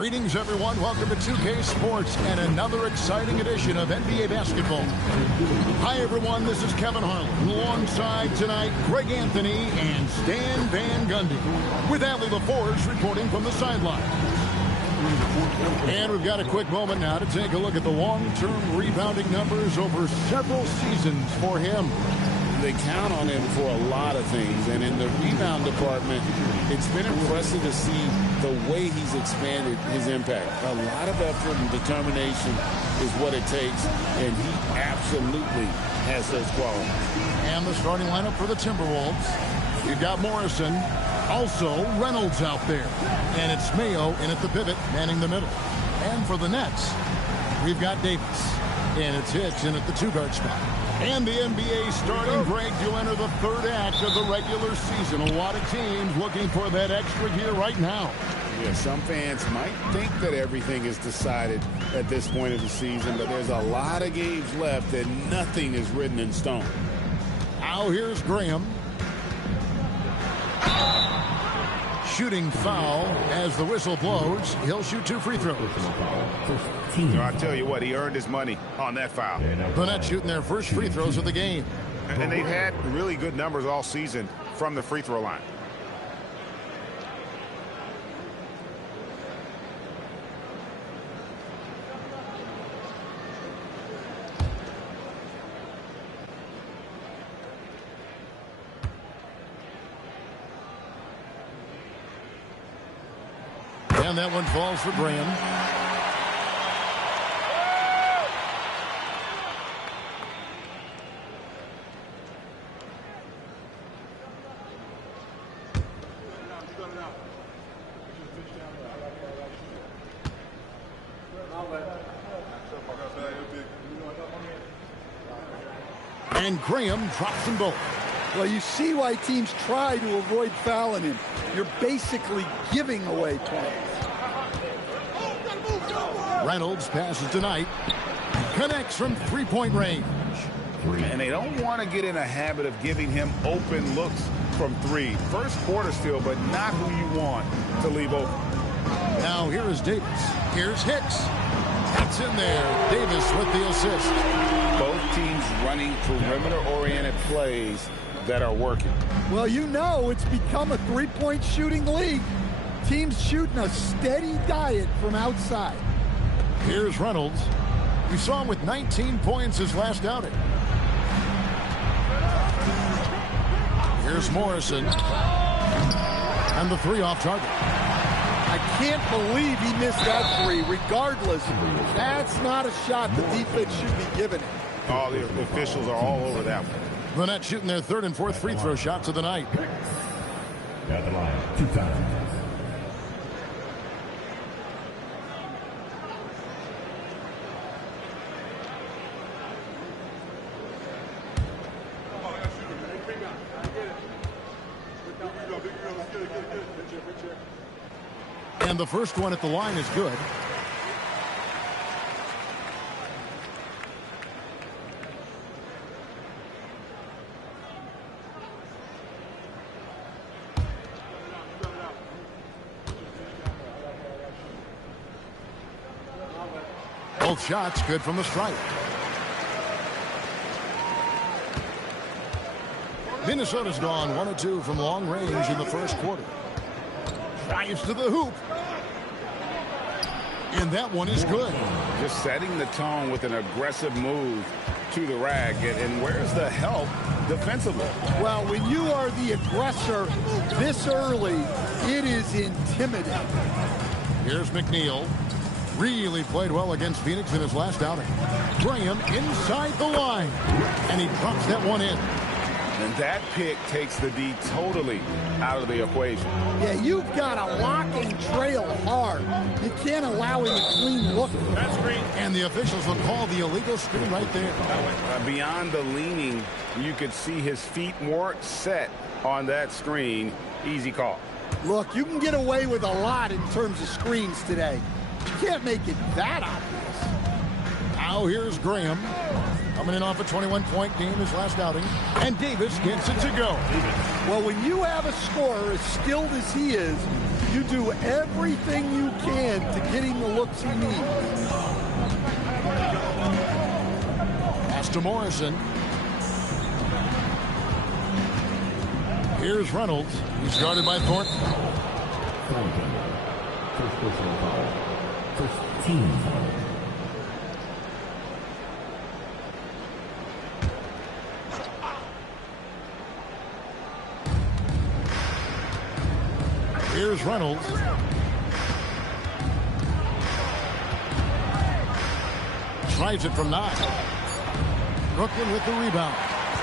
Greetings, everyone. Welcome to 2K Sports and another exciting edition of NBA basketball. Hi, everyone. This is Kevin Harlan. Alongside tonight, Greg Anthony and Stan Van Gundy, with Allie LaForge reporting from the sideline. And we've got a quick moment now to take a look at the long-term rebounding numbers over several seasons for him. They count on him for a lot of things, and in the rebound department, it's been impressive to see the way he's expanded his impact. A lot of effort and determination is what it takes, and he absolutely has those qualities. And the starting lineup for the Timberwolves. You've got Morrison, also Reynolds out there, and it's Mayo in at the pivot, manning the middle. And for the Nets, we've got Davis, and it's Hicks in at the two-guard spot. And the NBA starting break to enter the third act of the regular season. A lot of teams looking for that extra gear right now. Yeah, some fans might think that everything is decided at this point of the season, but there's a lot of games left and nothing is written in stone. Now here's Graham. Shooting foul as the whistle blows. He'll shoot 2 free throws. So I tell you what, he earned his money on that foul. The Nets shooting their first free throws of the game. And they've had really good numbers all season from the free throw line. And that one falls for Graham. And Graham drops them both. Well, you see why teams try to avoid fouling him. You're basically giving away points. Reynolds passes tonight. Connects from three-point range. And they don't want to get in a habit of giving him open looks from three. First quarter still, but not who you want to leave open. Now here is Davis. Here's Hicks. That's in there. Davis with the assist. Both teams running perimeter-oriented plays that are working. Well, you know it's become a three-point shooting league. Teams shooting a steady diet from outside. Here's Reynolds. We saw him with 19 points his last outing. Here's Morrison. And the three off target. I can't believe he missed that three. Regardless, that's not a shot the defense should be giving him. All the officials are all over that one. The Nets shooting their third and fourth free throw shots of the night. At the line, 2 times. And the first one at the line is good. Both shots good from the stripe. Minnesota's gone 1 of 2 from long range in the first quarter. Drives to the hoop. And that one is good. Just setting the tone with an aggressive move to the rack. And where's the help defensively? Well, when you are the aggressor this early, it is intimidating. Here's McNeil. Really played well against Phoenix in his last outing. Graham inside the line. And he drops that one in. And that pick takes the D totally out of the equation. Yeah, you've got to lock and trail hard. You can't allow him a clean look. That screen. And the officials will call the illegal screen right there. Beyond the leaning, you could see his feet weren't set on that screen. Easy call. Look, you can get away with a lot in terms of screens today. You can't make it that obvious. Now here's Graham. Coming in off a 21-point game his last outing. And Davis gets it to go. Well, when you have a scorer as skilled as he is, You do everything you can to get him the looks he needs. Pass to Morrison. Here's Reynolds. He's guarded by Thornton. First personal foul. First team foul. Here's Reynolds. Tries it from 9. Brooklyn with the rebound.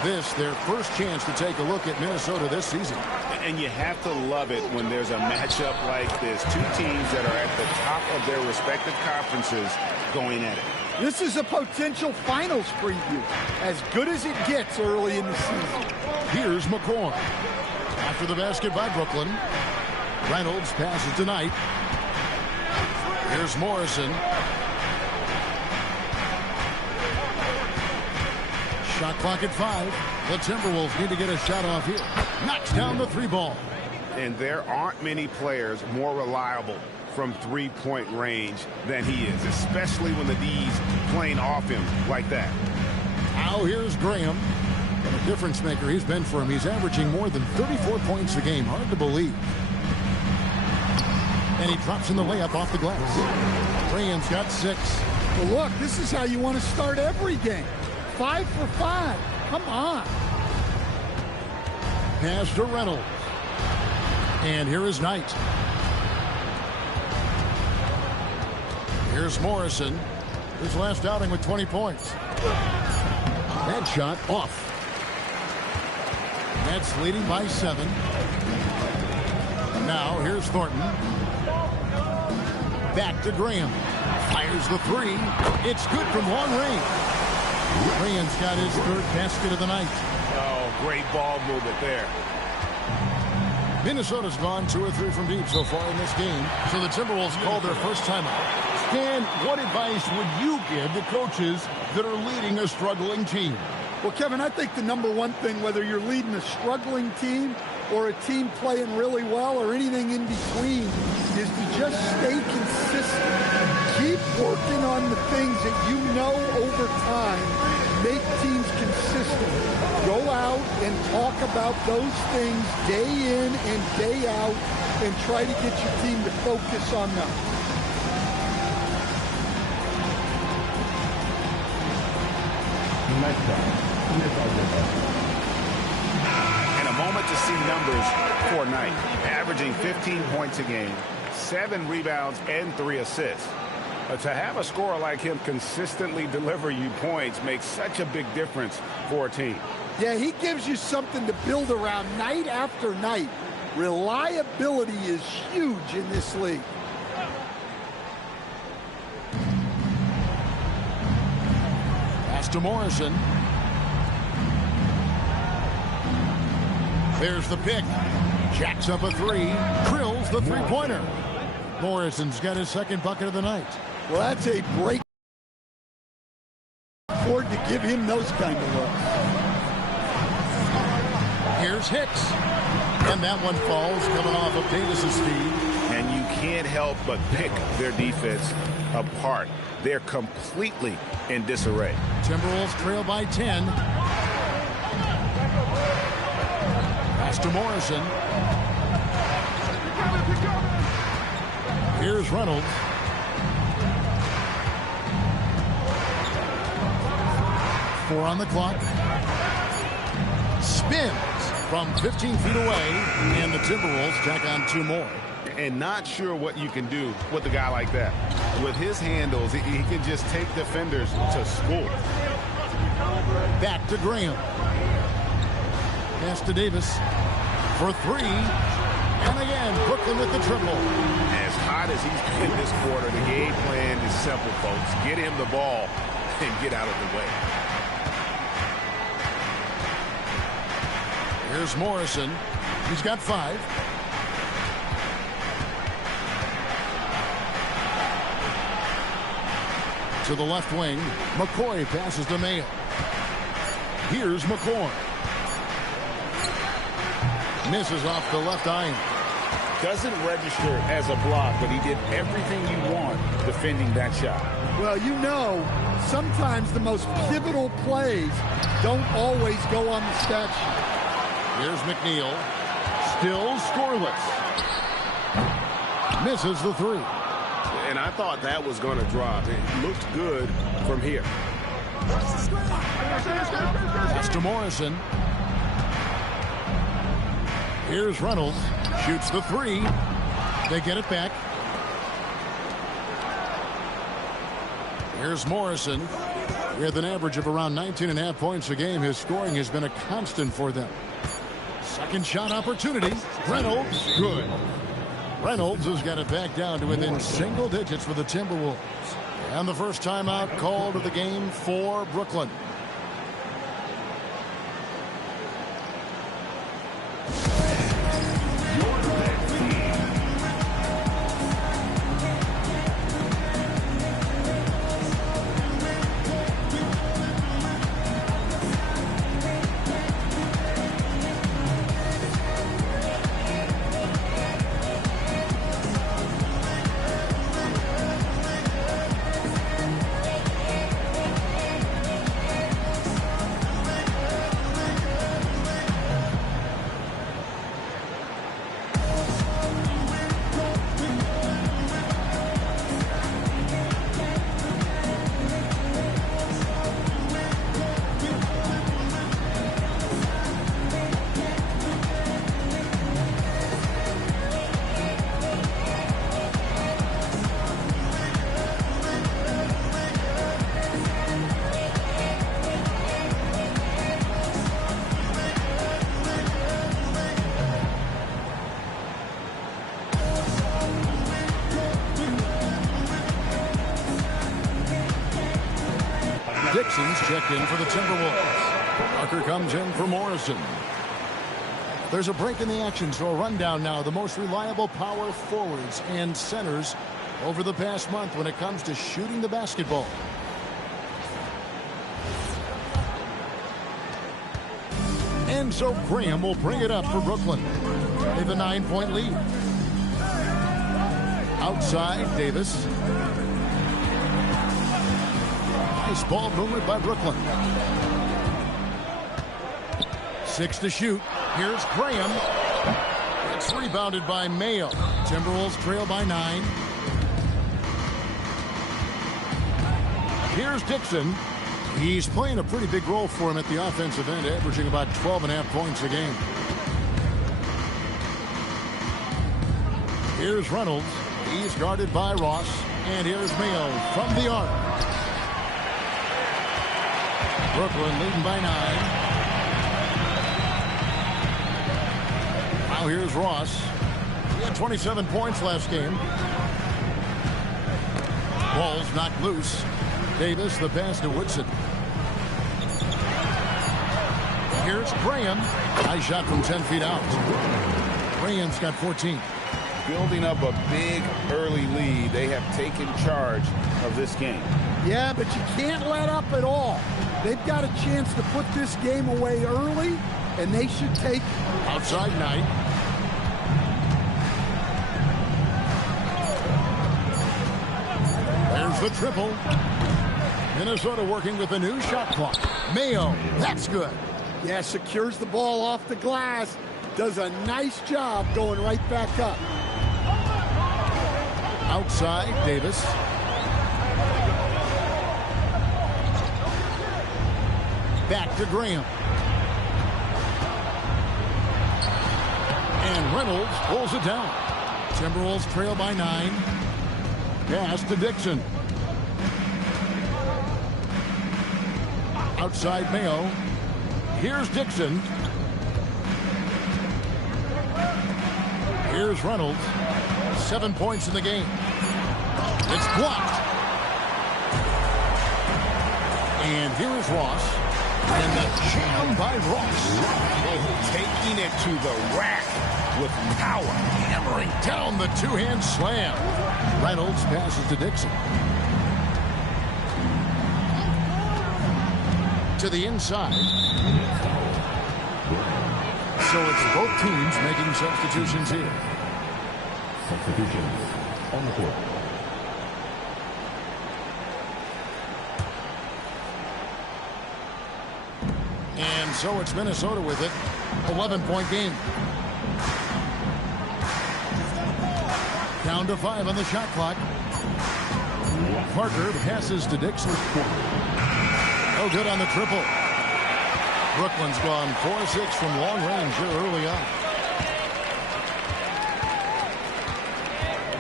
This, their first chance to take a look at Minnesota this season. And you have to love it when there's a matchup like this. Two teams that are at the top of their respective conferences going at it. This is a potential finals preview. As good as it gets early in the season. Here's McCoy. After the basket by Brooklyn. Reynolds passes to Knight. Here's Morrison. Shot clock at 5. The Timberwolves need to get a shot off here. Knocks down the 3-ball. And there aren't many players more reliable from three-point range than he is, especially when the D's playing off him like that. Now here's Graham. What a difference maker he's been for him. He's averaging more than 34 points a game. Hard to believe. And he drops in the layup off the glass. Graham's got 6. Well, look, this is how you want to start every game. 5 for 5. Come on. Pass to Reynolds. And here is Knight. Here's Morrison. His last outing with 20 points. That shot off. Nets leading by 7. Now here's Thornton. Back to Graham. Fires the 3. It's good from long range. Graham's got his 3rd basket of the night. Oh, great ball movement there. Minnesota's gone 2 or 3 from deep so far in this game. So the Timberwolves call their first timeout. Stan, what advice would you give to coaches that are leading a struggling team? Well, Kevin, I think the number one thing, whether you're leading a struggling team or a team playing really well or anything in between, is to just stay consistent. Keep working on the things that you know over time make teams consistent. Go out and talk about those things day in and day out and try to get your team to focus on them. And a moment to see numbers for Knight. Averaging 15 points a game, 7 rebounds, and 3 assists. To have a scorer like him consistently deliver you points makes such a big difference for a team. Yeah, he gives you something to build around night after night. Reliability is huge in this league. Pass to Morrison. There's the pick. Jacks up a 3. Drills the 3-pointer. Morrison's got his 2nd bucket of the night. Well, that's a break. Afford to give him those kind of looks. Here's Hicks. And that one falls, coming off of Davis's speed. And you can't help but pick their defense apart. They're completely in disarray. Timberwolves trail by 10. Pass to Morrison. Here's Reynolds. Four on the clock. Spins from 15 feet away, and the Timberwolves tack on 2 more. And not sure what you can do with a guy like that. With his handles, he can just take defenders to school. Back to Graham. Pass to Davis for 3. And again, Brooklyn with the triple. As hot as he's been this quarter, the game plan is simple, folks. Get him the ball and get out of the way. Here's Morrison. He's got 5. To the left wing. McCoy passes to Mayo. Here's McCoy. Misses off the left iron. Doesn't register as a block, but he did everything you want defending that shot. Well, you know, sometimes the most pivotal plays don't always go on the stat sheet. Here's McNeil. Still scoreless. Misses the three. And I thought that was going to drop. It looked good from here. Pass to Morrison. Here's Reynolds. Shoots the three. They get it back. Here's Morrison. With an average of around 19.5 points a game, his scoring has been a constant for them. Second shot opportunity. Reynolds. Good. Reynolds has got it back down to within single digits for the Timberwolves. And the first timeout called of the game for Brooklyn. Dixon's checked in for the Timberwolves. Parker comes in for Morrison. There's a break in the action, so a rundown now. The most reliable power forwards and centers over the past month when it comes to shooting the basketball. And so Graham will bring it up for Brooklyn. They have a 9-point lead. Outside, Davis. Nice ball movement by Brooklyn. 6 to shoot. Here's Graham. It's rebounded by Mayo. Timberwolves trail by 9. Here's Dixon. He's playing a pretty big role for him at the offensive end, averaging about 12.5 points a game. Here's Reynolds. He's guarded by Ross. And here's Mayo from the arc. Brooklyn leading by 9. Now here's Ross. He had 27 points last game. Ball's knocked loose. Davis, the pass to Woodson. Here's Graham. Nice shot from 10 feet out. Graham's got 14. Building up a big early lead. They have taken charge of this game. Yeah, but you can't let up at all. They've got a chance to put this game away early, and they should take it. Outside Knight. There's the triple. Minnesota working with a new shot clock. Mayo, that's good. Yeah, secures the ball off the glass. Does a nice job going right back up. Outside, Davis. Back to Graham. And Reynolds pulls it down. Timberwolves trail by 9. Pass to Dixon. Outside Mayo. Here's Dixon. Here's Reynolds. 7 points in the game. It's blocked. And here is Ross. And the jam by Ross. Oh, taking it to the rack with power. Hammering down the two-hand slam. Reynolds passes to Dixon. To the inside. So it's both teams making substitutions here. Substitutions on the court. And so it's Minnesota with it. 11-point game. Down to 5 on the shot clock. Parker passes to Dixon. Oh, good on the triple. Brooklyn's gone 4-6 from long range here early on.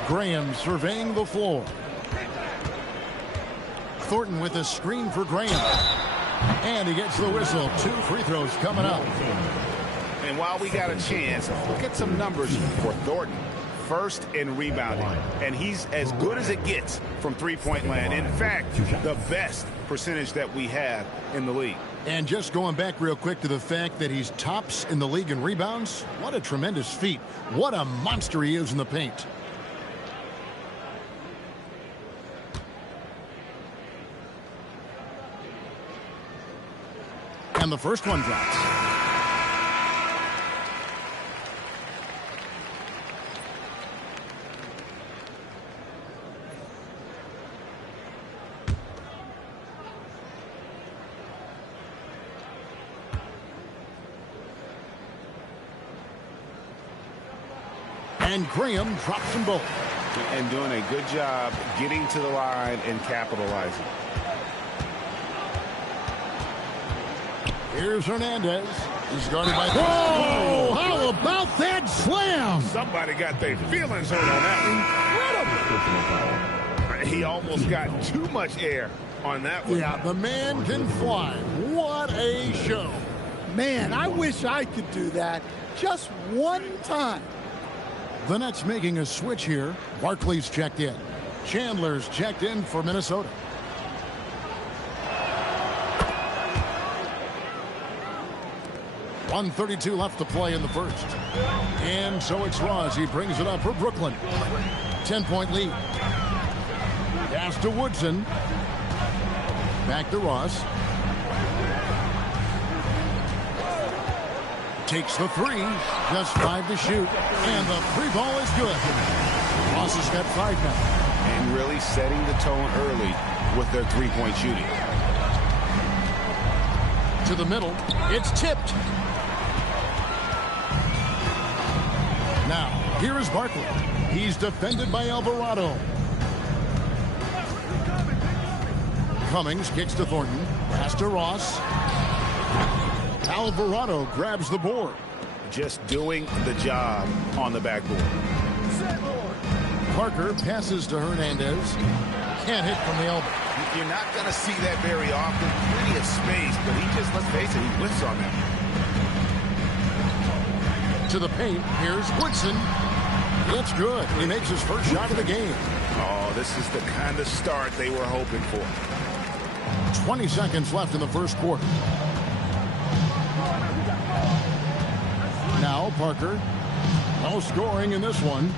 Graham surveying the floor. Thornton with a screen for Graham. And he gets the whistle. 2 free throws coming up. And while we got a chance, look at some numbers for Thornton. First in rebounding. And he's as good as it gets from three-point land. In fact, the best percentage that we have in the league. And just going back real quick to the fact that he's tops in the league in rebounds. What a tremendous feat. What a monster he is in the paint. And the first one drops. And Graham drops them both. And doing a good job getting to the line and capitalizing. Here's Hernandez. He's guarded by... Whoa! How about that slam? Somebody got their feelings hurt on that. Incredible. He almost got too much air on that one. Yeah, the man can fly. What a show. Man, I wish I could do that just one time. The Nets making a switch here. Barkley's checked in. Chandler's checked in for Minnesota. .132 left to play in the first. And so it's Ross. He brings it up for Brooklyn. 10-point lead. Pass to Woodson. Back to Ross. Takes the three. Just 5 to shoot. And the free ball is good. Ross has got 5 now. And really setting the tone early with their three-point shooting. To the middle. It's tipped. Now, here is Barkley. He's defended by Alvarado. Cummings kicks to Thornton. Pass to Ross. Alvarado grabs the board. Just doing the job on the backboard. Parker passes to Hernandez. Can't hit from the elbow. You're not going to see that very often. Plenty of space, but he just, let's face it, he whiffs on that. To the paint. Here's Woodson. It's good. He makes his first shot of the game. Oh, this is the kind of start they were hoping for. 20 seconds left in the first quarter. Now Parker. No scoring in this one.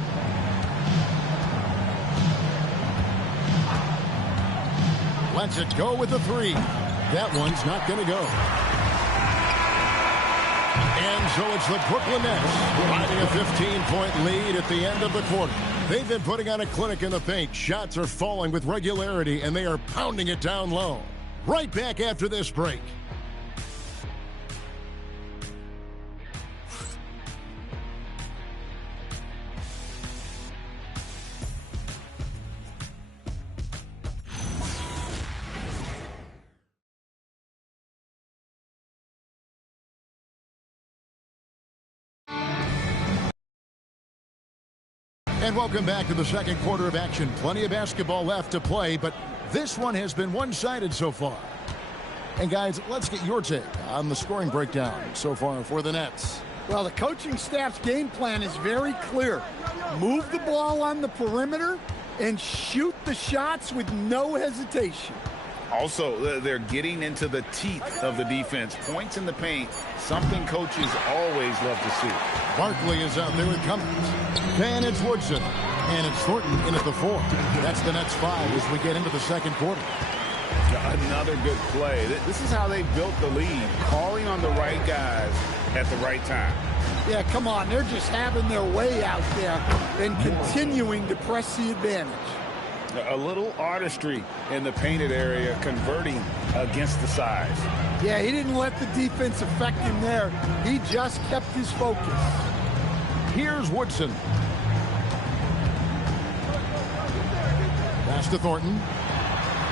Lets it go with the three. That one's not going to go. And so it's the Brooklyn Nets riding a 15-point lead at the end of the quarter. They've been putting on a clinic in the paint. Shots are falling with regularity, and they are pounding it down low. Right back after this break. And welcome back to the second quarter of action. Plenty of basketball left to play, but this one has been one-sided so far. And guys, let's get your take on the scoring breakdown so far for the Nets. Well, the coaching staff's game plan is very clear. Move the ball on the perimeter and shoot the shots with no hesitation. Also, they're getting into the teeth of the defense. Points in the paint, something coaches always love to see. Barkley is out there with Cummings. Then it's Woodson. And it's Thornton in at the 4. That's the Nets 5 as we get into the second quarter. Another good play. This is how they built the lead, calling on the right guys at the right time. Yeah, come on. They're just having their way out there and continuing to press the advantage. A little artistry in the painted area, converting against the size. Yeah, he didn't let the defense affect him there. He just kept his focus. Here's Woodson. Pass to Thornton.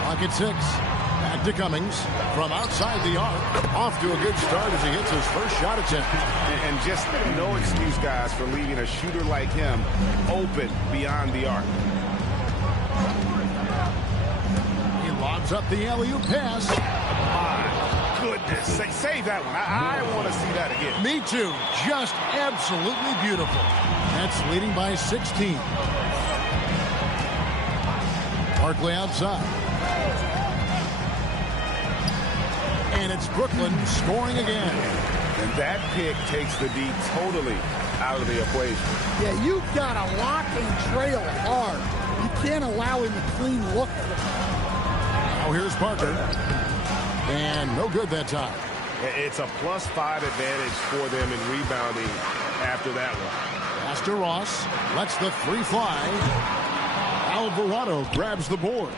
Clock at 6. Back to Cummings. From outside the arc. Off to a good start as he hits his first shot attempt. And just no excuse, guys, for leaving a shooter like him open beyond the arc. He lobs up the alley-oop pass. My goodness. Save that one. I want to see that again. Me too. Just absolutely beautiful. That's leading by 16. Barkley outside. And it's Brooklyn scoring again. And that pick takes the D totally out of the equation. Yeah, you've got to lock and trail hard. You can't allow him a clean look. Now here's Parker. And no good that time. It's a +5 advantage for them in rebounding after that one. Pass to Ross. Lets the 3 fly. Alvarado grabs the board.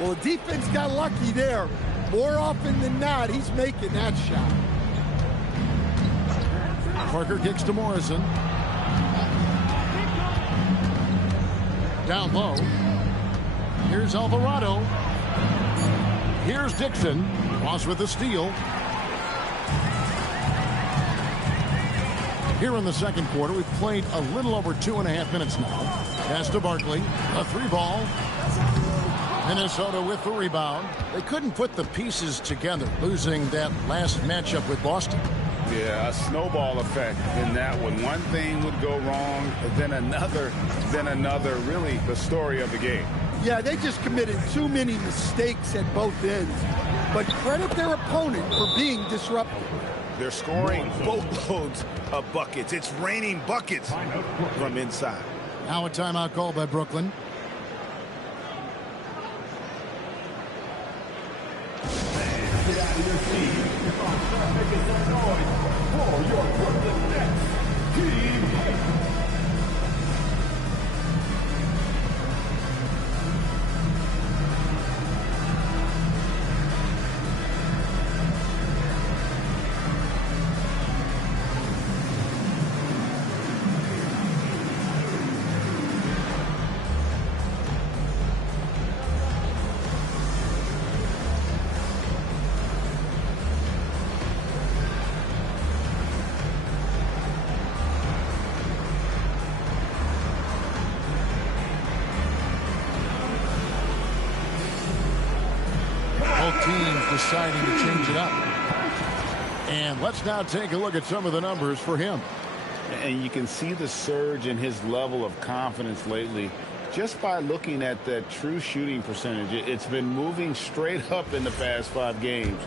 Well, the defense got lucky there. More often than not, he's making that shot. Parker kicks to Morrison. Down low. Here's Alvarado. Here's Dixon. Ross with the steal. Here in the second quarter, we've played a little over 2.5 minutes now. Pass to Barkley. A 3 ball. Minnesota with the rebound. They couldn't put the pieces together, losing that last matchup with Boston. Yeah, a snowball effect in that one. One thing would go wrong, then another, really the story of the game. Yeah, they just committed too many mistakes at both ends. But credit their opponent for being disruptive. They're scoring boatloads of buckets. It's raining buckets from inside. Now a timeout called by Brooklyn. Get out of your seat. Start making some noise for your Brooklyn Nets. Team. Deciding to change it up. And let's now take a look at some of the numbers for him. And you can see the surge in his level of confidence lately just by looking at that true shooting percentage. It's been moving straight up in the past 5 games.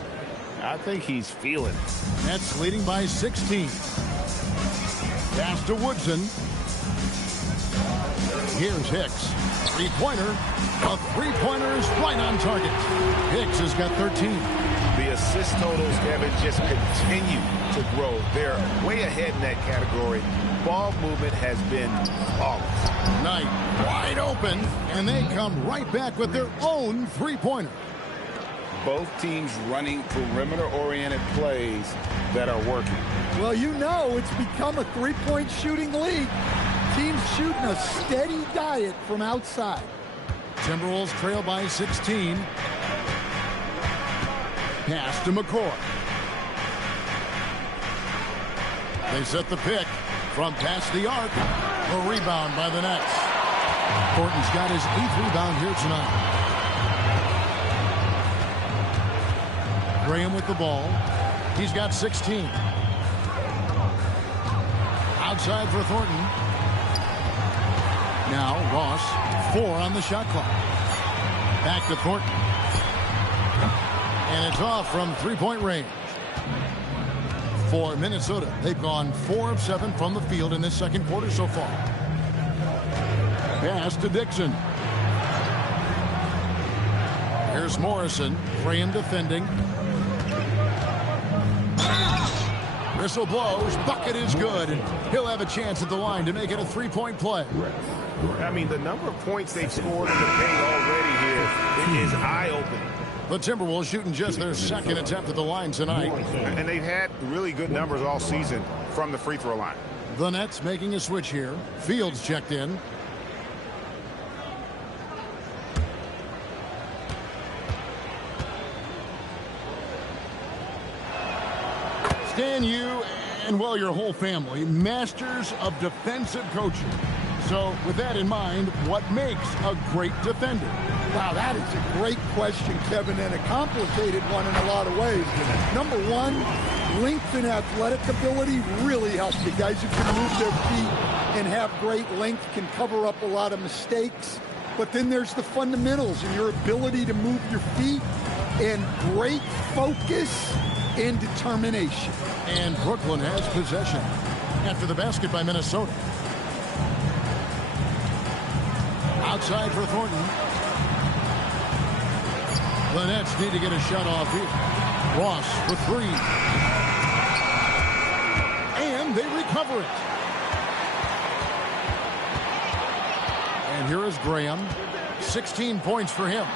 I think he's feeling it. Nets leading by 16. Pass to Woodson. Here's Hicks. 3-pointer. A 3-pointer is right on target. Hicks has got 13. The assist totals, Kevin, just continue to grow. They're way ahead in that category. Ball movement has been flawless. Knight wide open, and they come right back with their own 3-pointer. Both teams running perimeter-oriented plays that are working. Well, you know it's become a 3-point shooting league. Teams shooting a steady diet from outside. Timberwolves trail by 16. Pass to McCoy. They set the pick from past the arc. A rebound by the Nets. Thornton's got his 8th rebound here tonight. Graham with the ball. He's got 16. Outside for Thornton. Now Ross, 4 on the shot clock. Back to Thornton. And it's off from 3-point range. For Minnesota, they've gone 4 of 7 from the field in this second quarter so far. Pass to Dixon. Here's Morrison. Graham defending. Whistle blows. Bucket is good. And he'll have a chance at the line to make it a three-point play. I mean, the number of points they've scored in the paint already here is eye-opening. The Timberwolves shooting just their second attempt at the line tonight. And they've had really good numbers all season from the free throw line. The Nets making a switch here. Fields checked in. Stan, you and, well, your whole family, masters of defensive coaching. So with that in mind, what makes a great defender? Wow, that is a great question, Kevin, and a complicated one in a lot of ways. Number one, length and athletic ability really helps. The guys who can move their feet and have great length can cover up a lot of mistakes. But then there's the fundamentals and your ability to move your feet and great focus and determination. And Brooklyn has possession after the basket by Minnesota. Outside for Thornton. The Nets need to get a shot off here. Ross for three. And they recover it. And here is Graham. 16 points for him.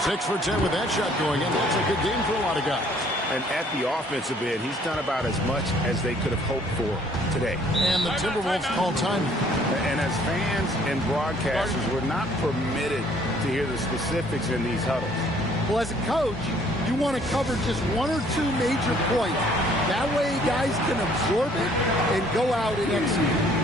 6 for 10 with that shot going in. That's a good game for a lot of guys. And at the offensive end, he's done about as much as they could have hoped for today. And the Timberwolves call time. And as fans and broadcasters, we're not permitted to hear the specifics in these huddles. Well, as a coach, you want to cover just one or two major points. That way guys can absorb it and go out and execute.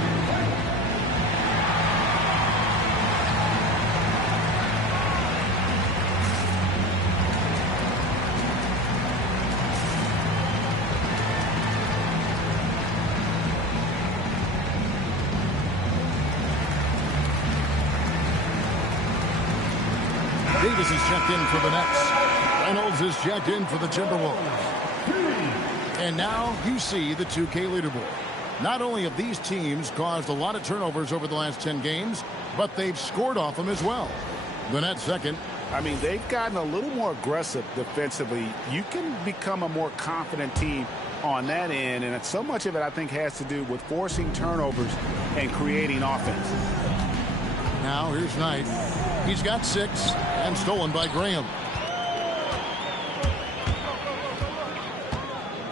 Davis is checked in for the Nets. Reynolds is checked in for the Timberwolves. And now you see the 2K leaderboard. Not only have these teams caused a lot of turnovers over the last 10 games, but they've scored off them as well. The Nets second. I mean, they've gotten a little more aggressive defensively. You can become a more confident team on that end, and so much of it, I think, has to do with forcing turnovers and creating offense. Now here's Knight. He's got 6 and stolen by Graham.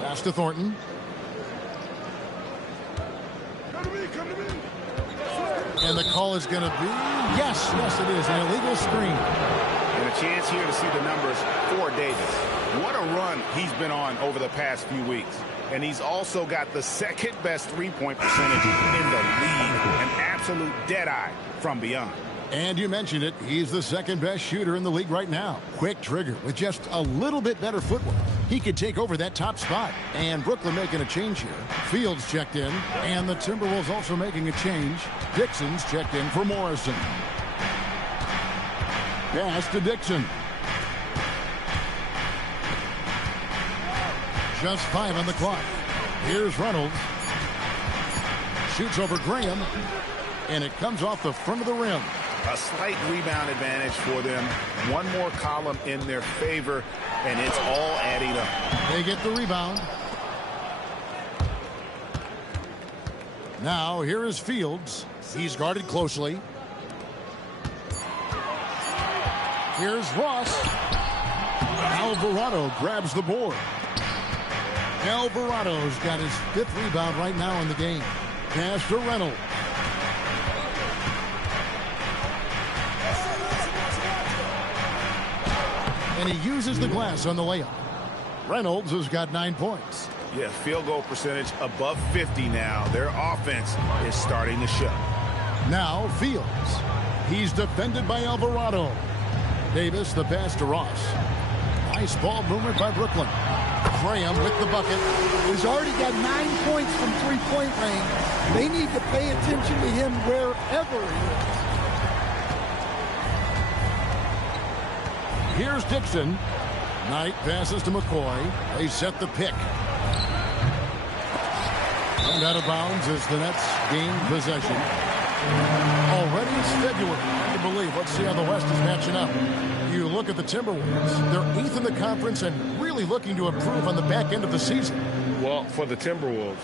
Pass to Thornton. And the call is going to be, yes, it is, an illegal screen. And a chance here to see the numbers for Davis. What a run he's been on over the past few weeks. And he's also got the second best three-point percentage in the league. An absolute dead-eye from beyond. And you mentioned it, he's the second best shooter in the league right now. Quick trigger with just a little bit better footwork. He could take over that top spot. And Brooklyn making a change here. Fields checked in, and the Timberwolves also making a change. Dixon's checked in for Morrison. Pass to Dixon. Just 5 on the clock. Here's Reynolds. Shoots over Graham, and it comes off the front of the rim. A slight rebound advantage for them. One more column in their favor, and it's all adding up. They get the rebound. Now, here is Fields. He's guarded closely. Here's Ross. Alvarado grabs the board. Alvarado's got his 5th rebound right now in the game. Pass to Reynolds. And he uses the glass on the layup. Reynolds has got 9 points. Yeah, field goal percentage above 50 now. Their offense is starting to show. Now Fields. He's defended by Alvarado. Davis, the pass to Ross. Nice ball movement by Brooklyn. Graham with the bucket. He's already got 9 points from three-point range. They need to pay attention to him wherever he is. Here's Dixon. Knight passes to McCoy. They set the pick. And out of bounds as the Nets gain possession. Already it's February. Hard to believe. Let's see how the West is matching up. You look at the Timberwolves. They're 8th in the conference and really looking to improve on the back end of the season. Well, for the Timberwolves,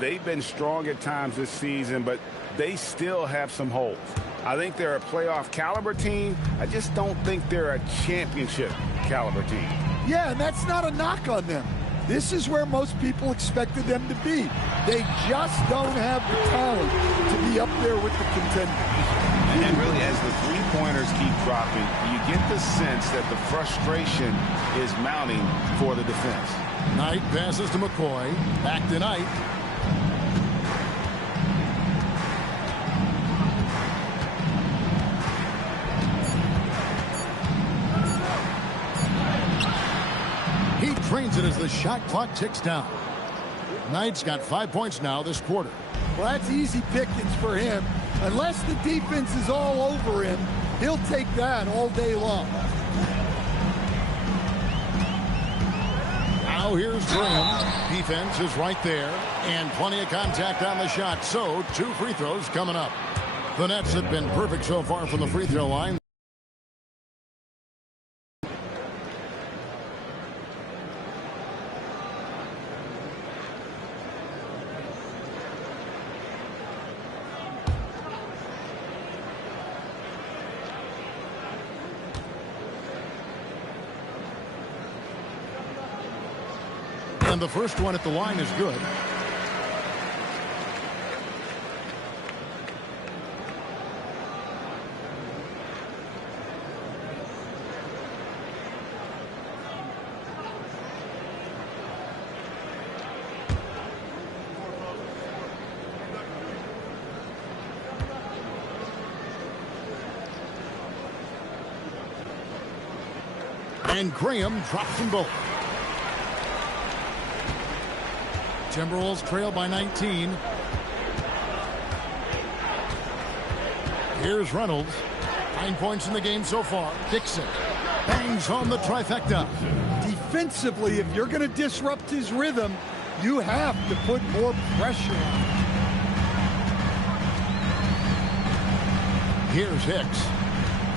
they've been strong at times this season, but they still have some holes. I think they're a playoff caliber team. I just don't think they're a championship caliber team. Yeah, and that's not a knock on them. This is where most people expected them to be. They just don't have the talent to be up there with the contenders. And really, as the three-pointers keep dropping, you get the sense that the frustration is mounting for the defense. Knight passes to McCoy. Back to Knight. He drains it as the shot clock ticks down. Knight's got 5 points now this quarter. Well, that's easy pickings for him. Unless the defense is all over him, he'll take that all day long. Now here's Graham. Defense is right there. And plenty of contact on the shot. So 2 free throws coming up. The Nets have been perfect so far from the free throw line. And the first one at the line is good. And Graham drops them both. Timberwolves trail by 19. Here's Reynolds. 9 points in the game so far. Dixon bangs home the trifecta. Defensively, if you're going to disrupt his rhythm, you have to put more pressure on him. Here's Hicks.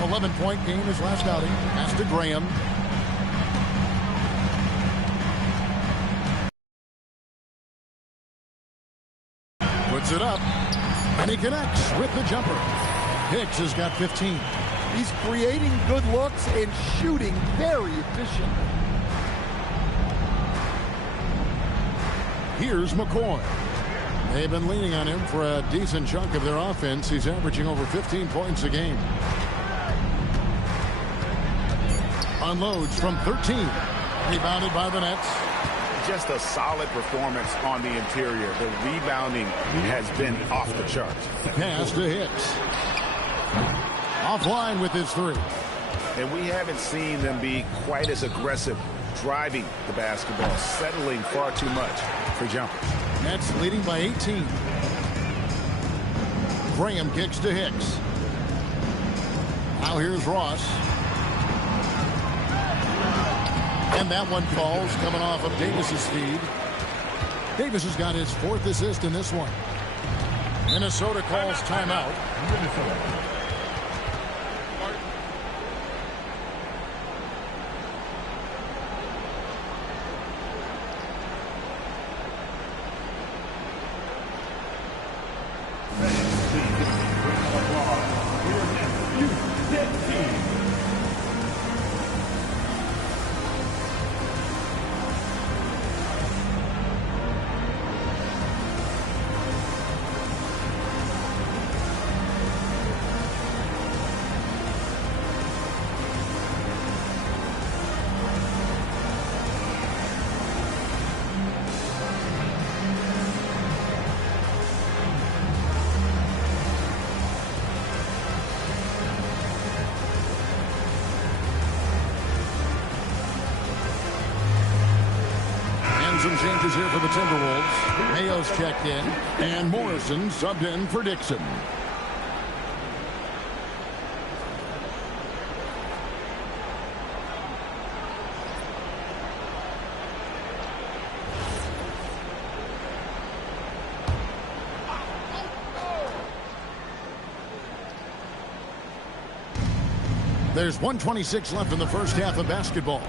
11-point game his last outing. Pass to Graham. Puts it up, and he connects with the jumper. Hicks has got 15. He's creating good looks and shooting very efficient. Here's McCoy. They've been leaning on him for a decent chunk of their offense. He's averaging over 15 points a game. Unloads from 13. Rebounded by the Nets. Just a solid performance on the interior. The rebounding has been off the charts. Pass to Hicks. Offline with his 3. And we haven't seen them be quite as aggressive driving the basketball, settling far too much for jumpers. Nets leading by 18. Graham kicks to Hicks. Now here's Ross. And that one falls, coming off of Davis's feed. Davis has got his 4th assist in this one. Minnesota calls timeout. Some changes here for the Timberwolves. Mayo's checked in, and Morrison subbed in for Dixon. There's 1:26 left in the first half of basketball.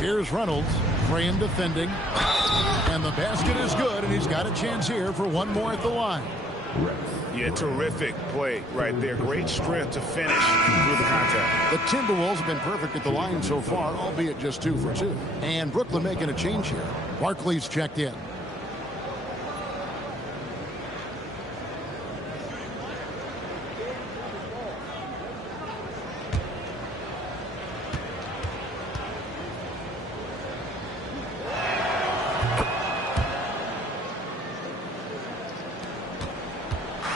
Here's Reynolds. Graham defending. And the basket is good, and he's got a chance here for one more at the line. Yeah, terrific play right there. Great strength to finish through the contact. The Timberwolves have been perfect at the line so far, albeit just 2 for 2. And Brooklyn making a change here. Barkley's checked in.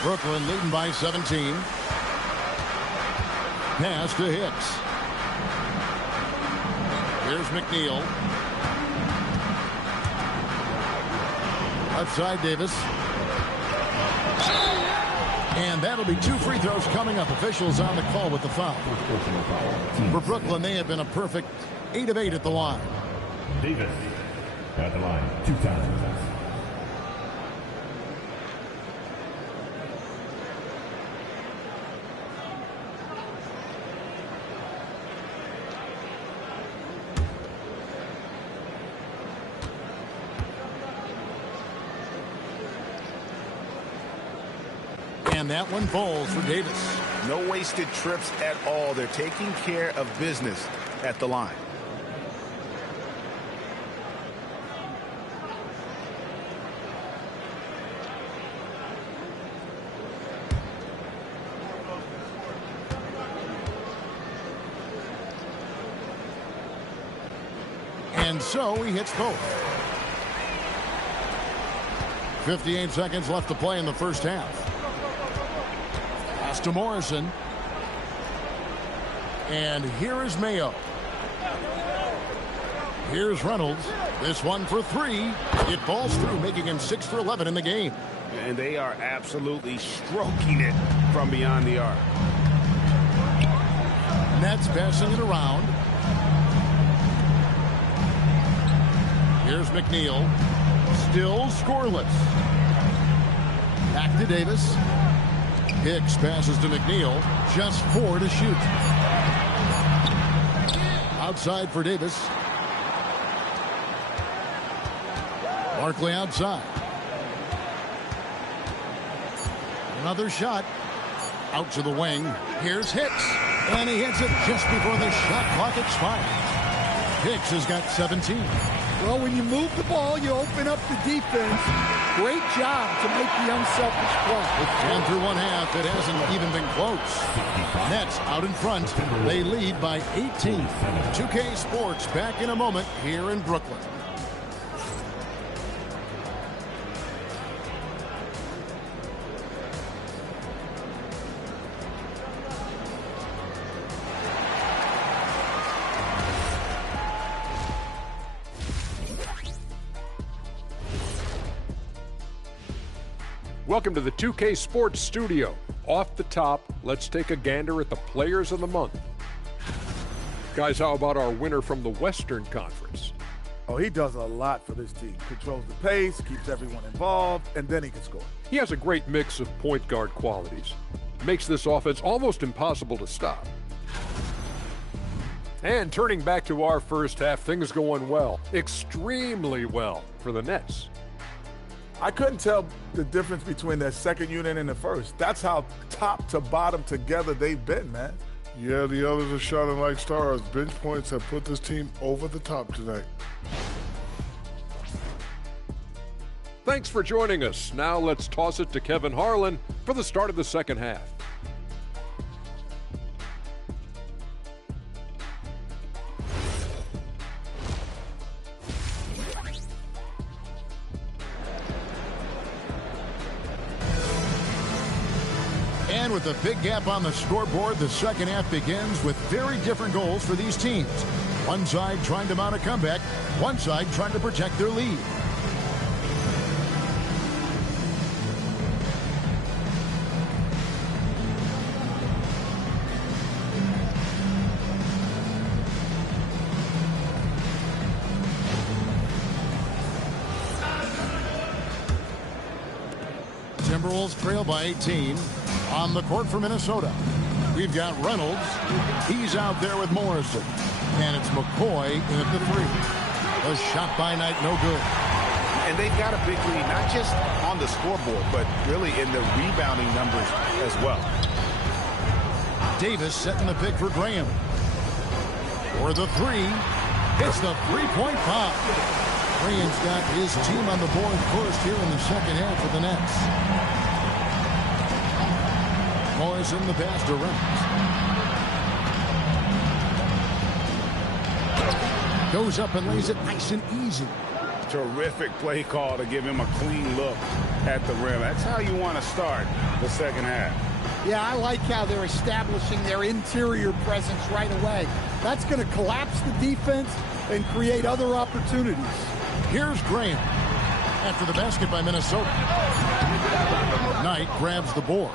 Brooklyn leading by 17. Pass to Hicks. Here's McNeil. Outside Davis. And that'll be 2 free throws coming up. Officials on the call with the foul. For Brooklyn, they have been a perfect 8 of 8 at the line. Davis at the line 2 times. And that one falls for Davis. No wasted trips at all. They're taking care of business at the line. And so he hits both. 58 seconds left to play in the first half. Pass to Morrison. And here is Mayo. Here's Reynolds. This one for 3. It falls through, making him 6 for 11 in the game. And they are absolutely stroking it from beyond the arc. Nets passing it around. Here's McNeil. Still scoreless. Back to Davis. Hicks passes to McNeil. Just 4 to shoot. Outside for Davis. Barkley outside. Another shot. Out to the wing. Here's Hicks. And he hits it just before the shot clock expires. Hicks has got 17. Well, when you move the ball, you open up the defense. Great job to make the unselfish play. And through one half, it hasn't even been close. Nets out in front. They lead by 18. 2K Sports back in a moment here in Brooklyn. Welcome to the 2K Sports Studio. Off the top, let's take a gander at the players of the month. Guys, how about our winner from the Western Conference? Oh, he does a lot for this team. Controls the pace, keeps everyone involved, and then he can score. He has a great mix of point guard qualities. Makes this offense almost impossible to stop. And turning back to our first half, things going well. Extremely well for the Nets. I couldn't tell the difference between their second unit and the first. That's how top to bottom together they've been, man. Yeah, the others are shining like stars. Bench points have put this team over the top tonight. Thanks for joining us. Now let's toss it to Kevin Harlan for the start of the second half. And with a big gap on the scoreboard, the second half begins with very different goals for these teams. One side trying to mount a comeback, one side trying to protect their lead. Timberwolves trail by 18. On the court for Minnesota. We've got Reynolds. He's out there with Morrison. And it's McCoy in at the 3. A shot by Knight, no good. And they've got a big lead, not just on the scoreboard, but really in the rebounding numbers as well. Davis setting the pick for Graham. For the 3. It's the three-point pop. Graham's got his team on the board first here in the second half for the Nets. Morrison the pass to Reynolds. Goes up and lays it nice and easy. Terrific play call to give him a clean look at the rim. That's how you want to start the second half. Yeah, I like how they're establishing their interior presence right away. That's going to collapse the defense and create other opportunities. Here's Graham after the basket by Minnesota. Knight grabs the board.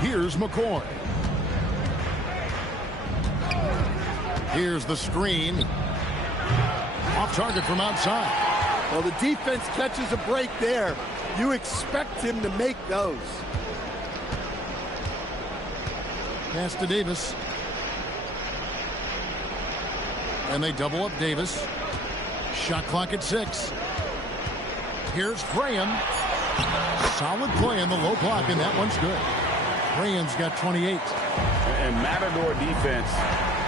Here's McCoy. Here's the screen. Off target from outside. Well, the defense catches a break there. You expect him to make those. Pass to Davis. And they double up Davis. Shot clock at 6. Here's Graham. Solid play in the low block, and that one's good. Graham's got 28. And Matador defense,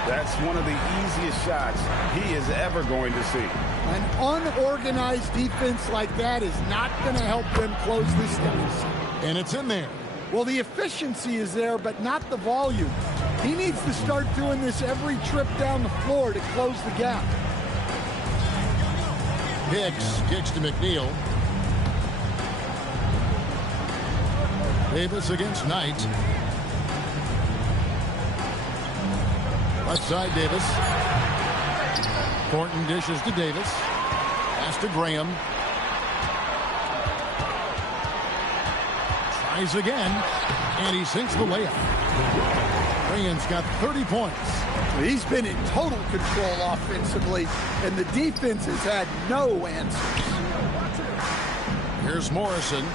that's one of the easiest shots he is ever going to see. An unorganized defense like that is not going to help them close this deficit. And it's in there. Well, the efficiency is there, but not the volume. He needs to start doing this every trip down the floor to close the gap. Hicks kicks to McNeil. Davis against Knight. Left side, Davis. Thornton dishes to Davis. Pass to Graham. Tries again, and he sinks the layup. Graham's got 30 points. He's been in total control offensively, and the defense has had no answers. Here's Morrison.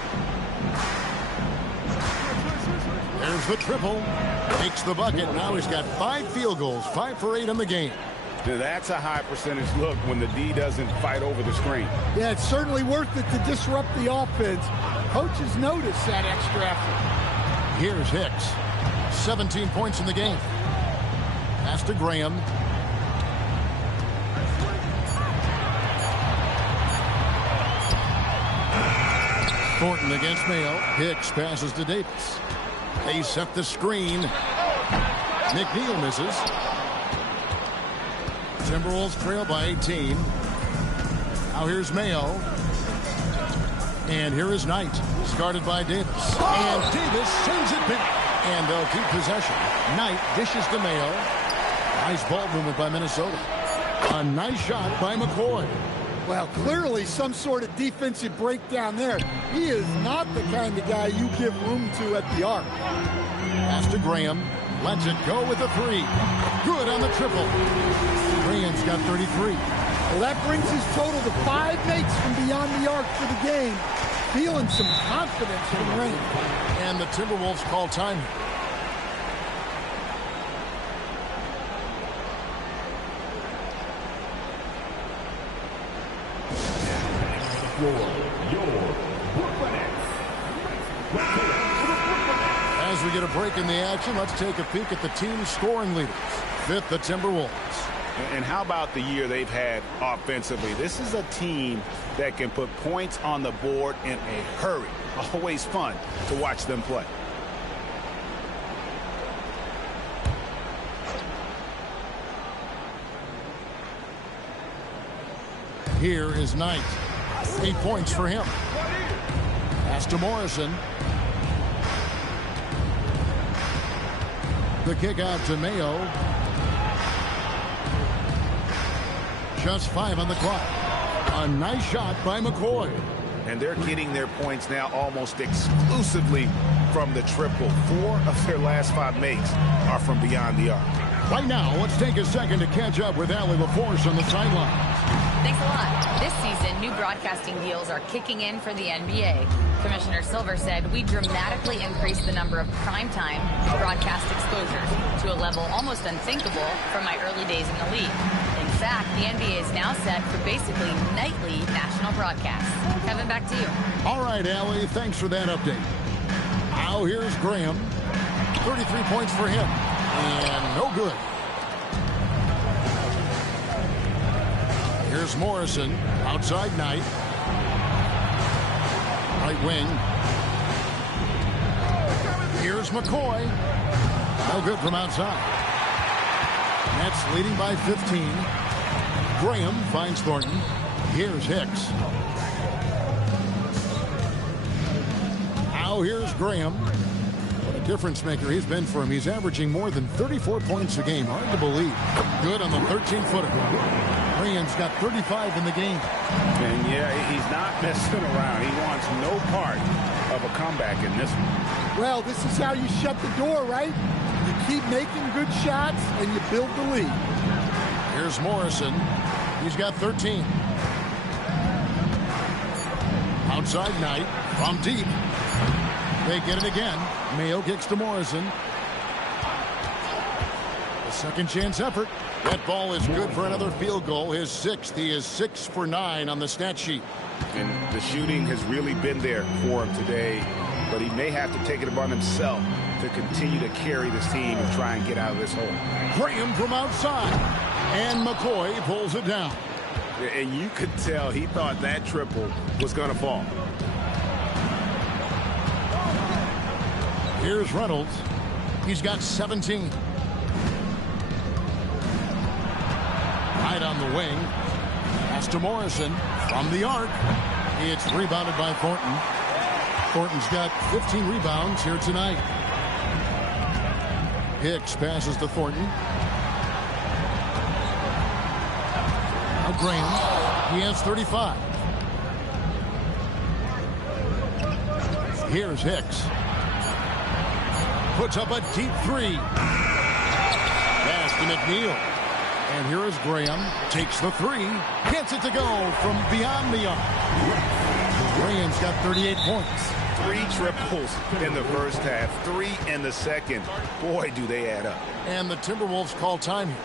There's the triple. Makes the bucket. Now he's got 5 field goals, 5 for 8 in the game. Now that's a high percentage look when the D doesn't fight over the screen. Yeah, it's certainly worth it to disrupt the offense. Coaches notice that extra effort. Here's Hicks. 17 points in the game. Pass to Graham. Thornton against Mayo. Hicks passes to Davis. They set the screen. McNeil misses. Timberwolves trail by 18. Now here's Mayo. And here is Knight. Guarded by Davis. And Davis sends it back. And they'll keep possession. Knight dishes to Mayo. Nice ball movement by Minnesota. A nice shot by McCoy. Well, clearly some sort of defensive breakdown there. He is not the kind of guy you give room to at the arc. Pass to Graham. Lets it go with a 3. Good on the triple. Graham's got 33. Well, that brings his total to 5 makes from beyond the arc for the game. Feeling some confidence from Rain. And the Timberwolves call time here. As we get a break in the action, let's take a peek at the team's scoring leaders. 5th, the Timberwolves. And how about the year they've had offensively? This is a team that can put points on the board in a hurry. Always fun to watch them play. Here is Knight. 8 points for him. Pass to Morrison. The kick out to Mayo. Just 5 on the clock. A nice shot by McCoy. And they're getting their points now almost exclusively from the triple. 4 of their last 5 makes are from beyond the arc. Right now, let's take a second to catch up with Allie LaForce on the sideline. Thanks a lot. This season, new broadcasting deals are kicking in for the NBA. Commissioner Silver said we dramatically increased the number of primetime broadcast exposures to a level almost unthinkable from my early days in the league. In fact, the NBA is now set for basically nightly national broadcasts. Kevin, back to you. All right, Allie, thanks for that update. Now here's Graham. 33 points for him. And no good. Here's Morrison. Outside Knight. Right wing. Here's McCoy. No good from outside. Nets leading by 15. Graham finds Thornton. Here's Hicks. Now here's Graham. What a difference maker he's been for him. He's averaging more than 34 points a game. Hard to believe. Good on the 13-footer. Graham's got 35 in the game. And yeah, he's not messing around. He wants no part of a comeback in this one. Well, this is how you shut the door, right? You keep making good shots and you build the lead. Here's Morrison. He's got 13. Outside Knight from deep. They get it again. Mayo kicks to Morrison. A second chance effort. That ball is good for another field goal. His sixth. He is 6 for 9 on the stat sheet. And the shooting has really been there for him today, but he may have to take it upon himself to continue to carry this team and try and get out of this hole. Graham from outside. And McCoy pulls it down. And you could tell he thought that triple was going to fall. Here's Reynolds. He's got 17. Right on the wing. Pass to Morrison from the arc. It's rebounded by Thornton. Thornton's got 15 rebounds here tonight. Hicks passes to Thornton. Now Graham. He has 35. Here's Hicks. Puts up a deep three. Pass to McNeil. And here is Graham. Takes the three. Gets it to go from beyond the arc. Graham's got 38 points. 3 triples in the first half. 3 in the second. Boy, do they add up. And the Timberwolves call time here.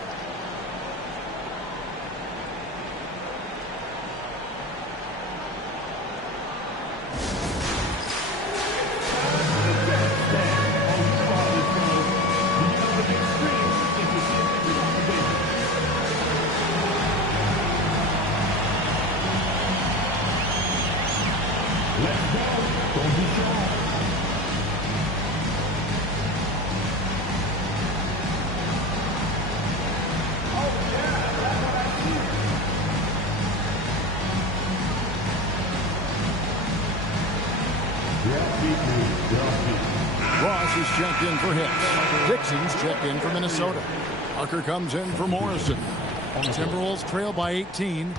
Ross is checked in for Hicks. Dixon's checked in for Minnesota. Parker comes in for Morrison. Timberwolves trail by 18.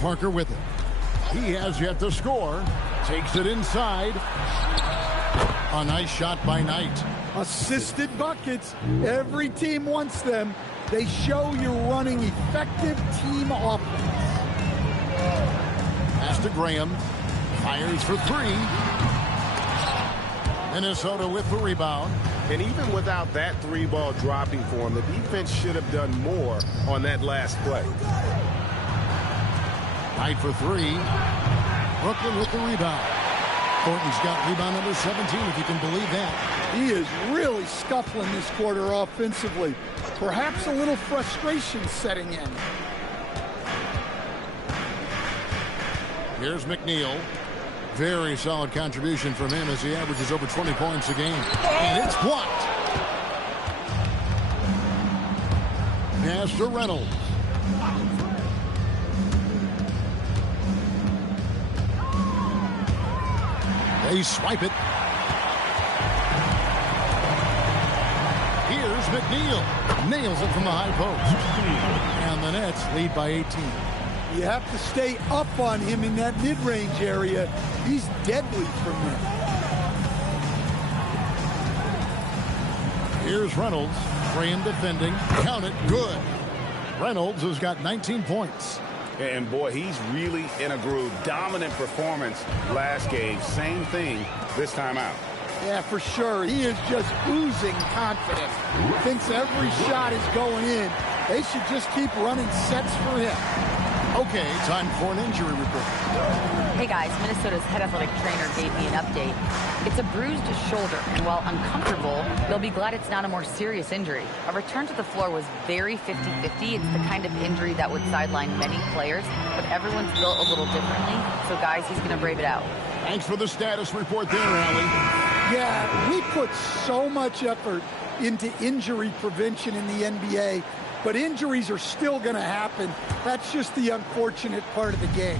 Parker with it. He has yet to score. Takes it inside. A nice shot by Knight. Assisted buckets. Every team wants them. They show you're running effective team offense. Pass to Graham. Fires for 3. Minnesota with the rebound. And even without that 3-ball dropping for him, the defense should have done more on that last play. Knight for 3. Brooklyn with the rebound. Thornton's got rebound number 17, if you can believe that. He is really scuffling this quarter offensively. Perhaps a little frustration setting in. Here's McNeil. Very solid contribution from him as he averages over 20 points a game. And it's blocked. Pass to Reynolds. They swipe it. Here's McNeil. Nails it from the high post. And the Nets lead by 18. You have to stay up on him in that mid-range area. He's deadly from there. Here's Reynolds. Graham defending. Count it. Good. Reynolds has got 19 points. And boy, he's really in a groove. Dominant performance last game. Same thing this time out. Yeah, for sure. He is just oozing confidence. Thinks every shot is going in. They should just keep running sets for him. Okay, time for an injury report. Hey guys, Minnesota's head athletic trainer gave me an update. It's a bruised shoulder, and while uncomfortable, they'll be glad it's not a more serious injury. A return to the floor was very 50-50. It's the kind of injury that would sideline many players, but everyone's built a little differently. So guys, he's going to brave it out. Thanks for the status report there, Allie. Yeah, we put so much effort into injury prevention in the NBA, but injuries are still going to happen. That's just the unfortunate part of the game.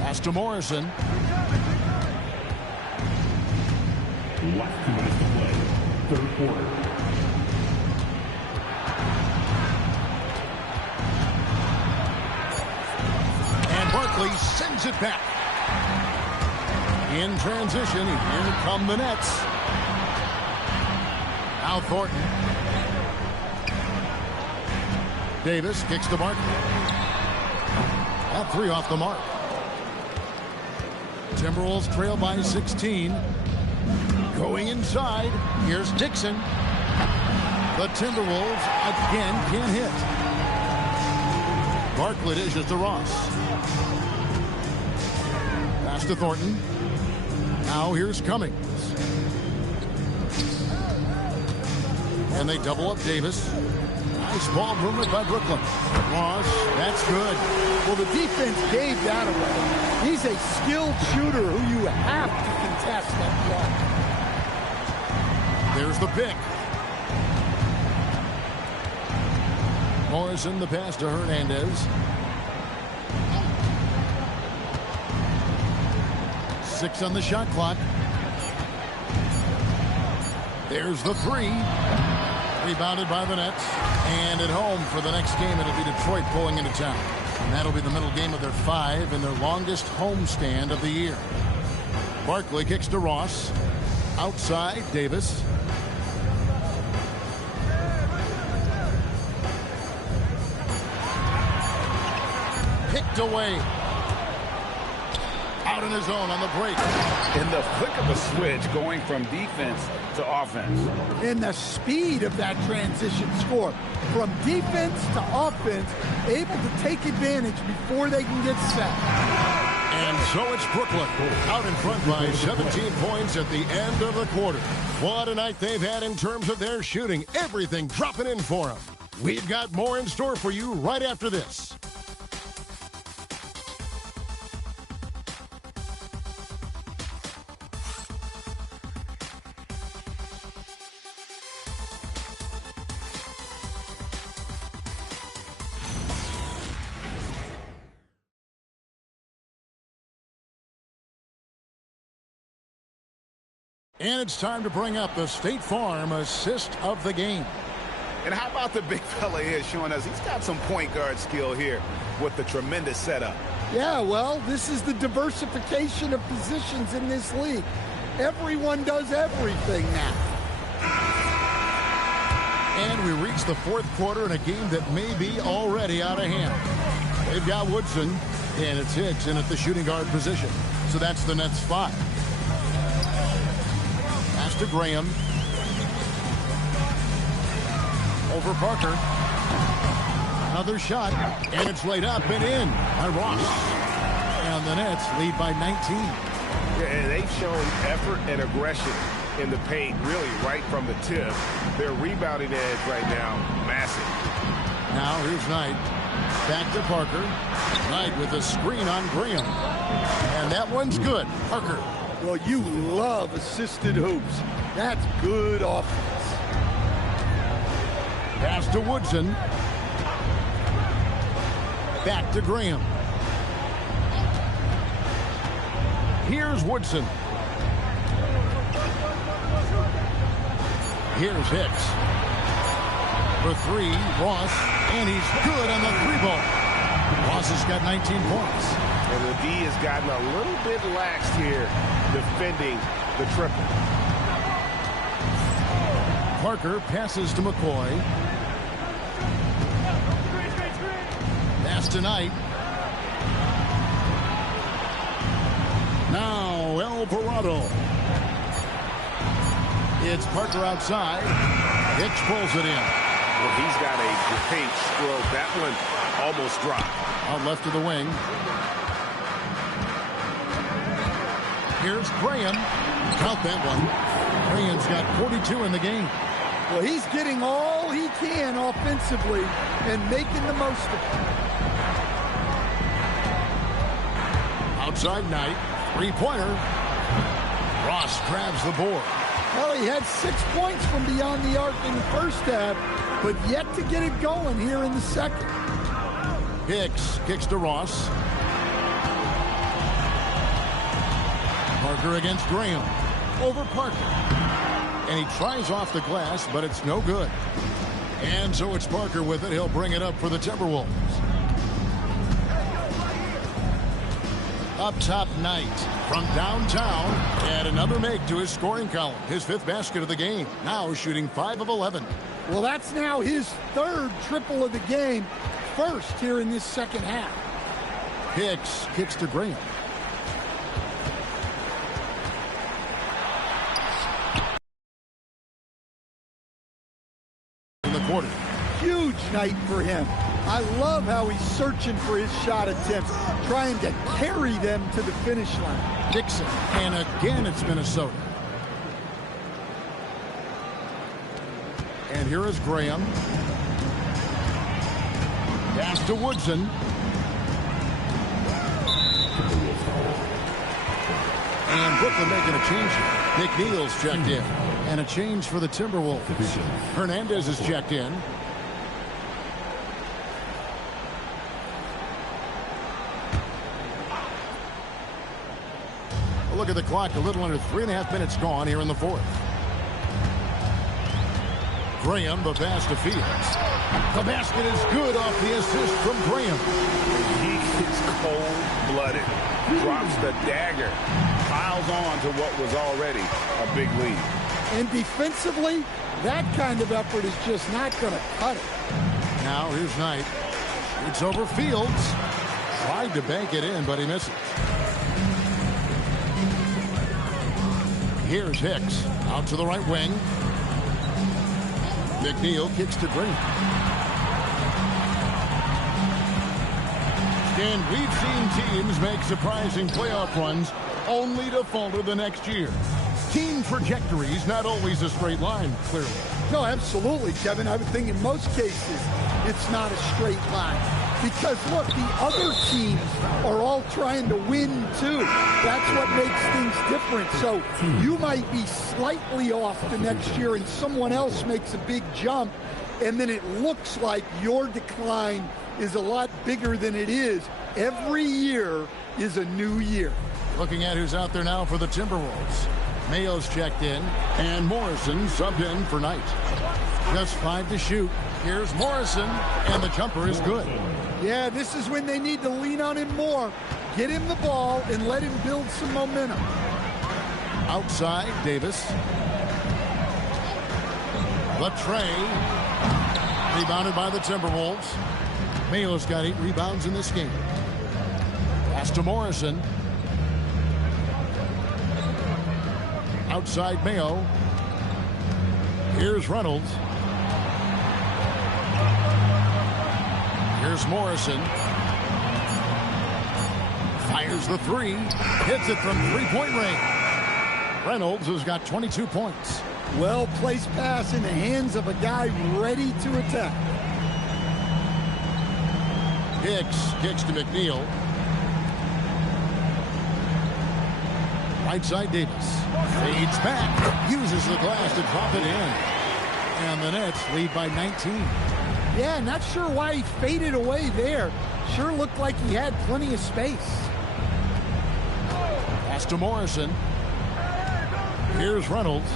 Pass to Morrison. Last 2 minutes to play. Third quarter. And Barkley sends it back. In transition, here come the Nets. Now Thornton. Davis kicks to Barkley. That three off the mark. Timberwolves trail by 16. Going inside. Here's Dixon. The Timberwolves again can't hit. Barkley dishes to Ross. Pass to Thornton. Now here's Cummings. And they double up Davis. Nice ball movement by Brooklyn. Ross, that's good. Well, the defense gave that away. He's a skilled shooter who you have to contest that ball. There's the pick. Morrison, the pass to Hernandez. 6 on the shot clock. There's the three. Rebounded by the Nets. And at home for the next game, it'll be Detroit pulling into town. And that'll be the middle game of their 5 and their longest homestand of the year. Barkley kicks to Ross. Outside, Davis. Picked away. Out in his own on the break. In the flick of a switch, going from defense to offense. And the speed of that transition score. From defense to offense, able to take advantage before they can get set. And so it's Brooklyn out in front by 17 points at the end of the quarter. What a night they've had in terms of their shooting. Everything dropping in for them. We've got more in store for you right after this. And it's time to bring up the State Farm assist of the game. And how about the big fella here showing us he's got some point guard skill here with the tremendous setup. Yeah, well, this is the diversification of positions in this league. Everyone does everything now. And we reach the fourth quarter in a game that may be already out of hand. They've got Woodson, and it's Hicks in at the shooting guard position. So that's the Nets 5. Pass to Graham. Over Parker. Another shot, and it's laid up and in by Ross. And the Nets lead by 19. Yeah, and they've shown effort and aggression in the paint, really right from the tip. Their rebounding edge right now, massive. Now here's Knight. Back to Parker. Knight with a screen on Graham. And that one's good. Parker. Well, you love assisted hoops. That's good offense. Pass to Woodson. Back to Graham. Here's Woodson. Here's Hicks. For three, Ross. And he's good on the three ball. Ross has got 19 points. And the D has gotten a little bit lax here defending the triple. Parker passes to McCoy. Pass to Knight. Now Alvarado. It's Parker outside. Hicks pulls it in. Well, he's got a great stroke. That one almost dropped. Out left of the wing. Here's Graham. Count that one. Graham's got 42 in the game. Well, he's getting all he can offensively and making the most of it. Outside Knight. Three-pointer. Ross grabs the board. Well, he had 6 points from beyond the arc in the first half, but yet to get it going here in the second. Hicks kicks to Ross. Parker against Graham. Over Parker. And he tries off the glass, but it's no good. And so it's Parker with it. He'll bring it up for the Timberwolves. Up top, Knight from downtown. And another make to his scoring column. His 5th basket of the game. Now shooting 5 of 11. Well, that's now his 3rd triple of the game. First here in this second half. Hicks kicks to Graham. In the quarter. Huge night for him. I love how he's searching for his shot attempts, trying to carry them to the finish line. Dixon, and again it's Minnesota. And here is Graham. Pass to Woodson. And Brooklyn making a change here. McNeil's checked in. And a change for the Timberwolves. Hernandez is checked in. Look at the clock. A little under 3.5 minutes gone here in the 4th. Graham, the pass to Fields. The basket is good off the assist from Graham. He is cold-blooded. Drops the dagger. Piles on to what was already a big lead. And defensively, that kind of effort is just not going to cut it. Now here's Knight. It's over Fields. Tried to bank it in, but he misses. Here's Hicks. Out to the right wing. McNeil kicks to Green. And we've seen teams make surprising playoff runs only to falter the next year. Team trajectories not always a straight line, clearly. No, absolutely, Kevin. I would think in most cases it's not a straight line. Because, look, the other teams are all trying to win, too. That's what makes things different. So you might be slightly off the next year and someone else makes a big jump, and then it looks like your decline is a lot bigger than it is. Every year is a new year. Looking at who's out there now for the Timberwolves. Mayo's checked in, and Morrison subbed in for Knight. Just 5 to shoot. Here's Morrison, and the jumper is good. Yeah, this is when they need to lean on him more. Get him the ball and let him build some momentum. Outside, Davis. Latrey. Rebounded by the Timberwolves. Mayo's got 8 rebounds in this game. Pass to Morrison. Outside Mayo. Here's Reynolds. Here's Morrison. Fires the 3. Hits it from 3-point range. Reynolds has got 22 points. Well-placed pass in the hands of a guy ready to attack. Hicks kicks to McNeil. Right side Davis. Fades back. Uses the glass to drop it in. And the Nets lead by 19. Yeah, not sure why he faded away there. Sure looked like he had plenty of space. Pass to Morrison. Here's Reynolds.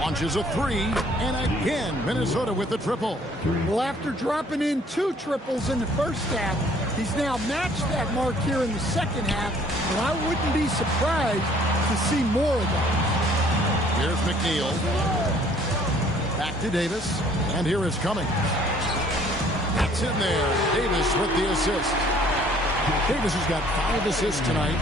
Launches a 3. And again, Minnesota with the triple. Well, after dropping in 2 triples in the first half, he's now matched that mark here in the second half. And I wouldn't be surprised to see more of that. Here's McNeil. Back to Davis. And here is Cummings. That's in there. Davis with the assist. Davis has got 5 assists tonight.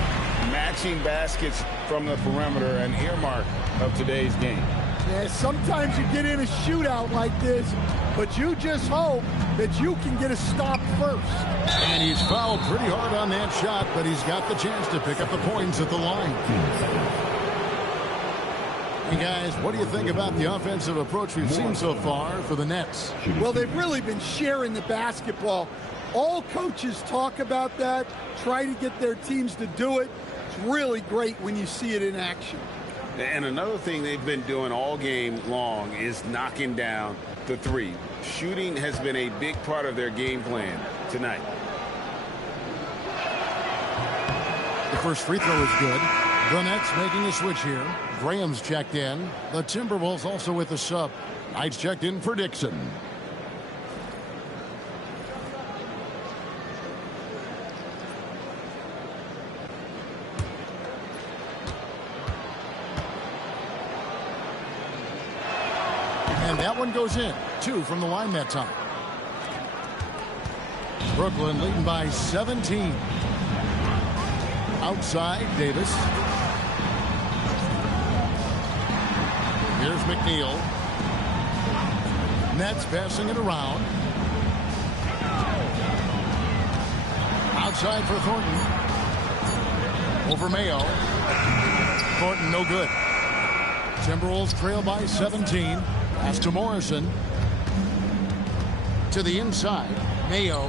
Matching baskets from the perimeter, an earmark of today's game. Yeah, sometimes you get in a shootout like this, but you just hope that you can get a stop first. And he's fouled pretty hard on that shot, but he's got the chance to pick up the points at the line. Hey guys, what do you think about the offensive approach we've seen so far for the Nets? Well, they've really been sharing the basketball. All coaches talk about that, try to get their teams to do it. It's really great when you see it in action. And another thing they've been doing all game long is knocking down the three. Shooting has been a big part of their game plan tonight. The first free throw is good. The Nets making a switch here. Graham's checked in. The Timberwolves also with the sub. Knight's checked in for Dixon. And that one goes in. 2 from the line that time. Brooklyn leading by 17. Outside, Davis. Here's McNeil. Nets passing it around. Outside for Thornton. Over Mayo. Thornton no good. Timberwolves trail by 17. Pass to Morrison. To the inside. Mayo.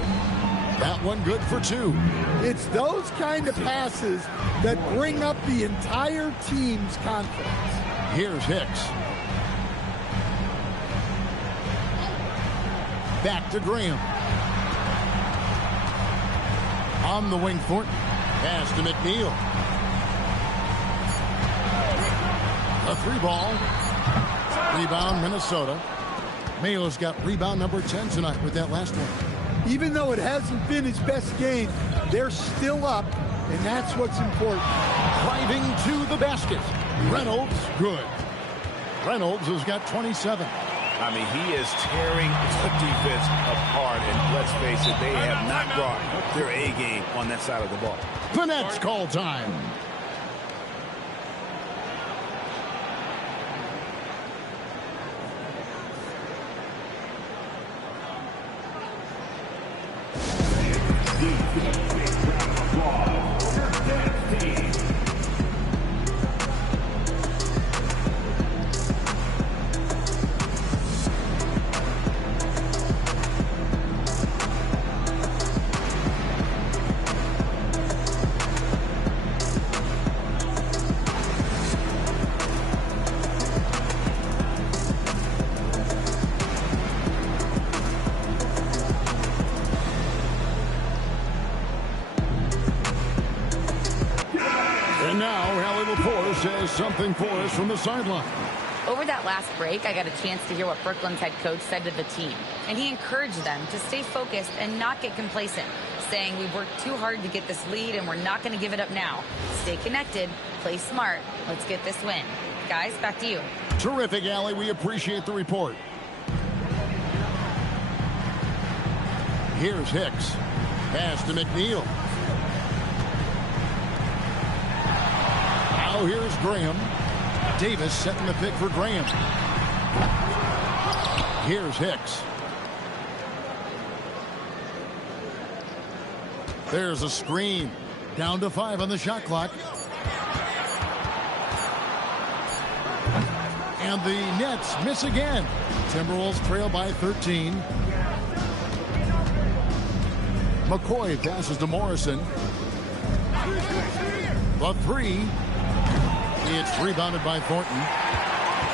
That one good for 2. It's those kind of passes that bring up the entire team's confidence. Here's Hicks. Back to Graham. On the wing, Thornton. Pass to McNeil. A 3-ball. Rebound, Minnesota. Mayo's got rebound number 10 tonight with that last one. Even though it hasn't been his best game, they're still up, and that's what's important. Driving to the basket. Reynolds, good. Reynolds has got 27. I mean, he is tearing the defense apart, and let's face it, they have not brought their A game on that side of the ball. The Nets call time. Something for us from the sideline. Over that last break, I got a chance to hear what Brooklyn's head coach said to the team. And he encouraged them to stay focused and not get complacent, saying we've worked too hard to get this lead and we're not going to give it up now. Stay connected, play smart, let's get this win. Guys, back to you. Terrific, Allie. We appreciate the report. Here's Hicks. Pass to McNeil. Now here's Graham. Davis setting the pick for Graham. Here's Hicks. There's a screen. Down to 5 on the shot clock. And the Nets miss again. Timberwolves trail by 13. McCoy passes to Morrison. The 3. It's rebounded by Thornton.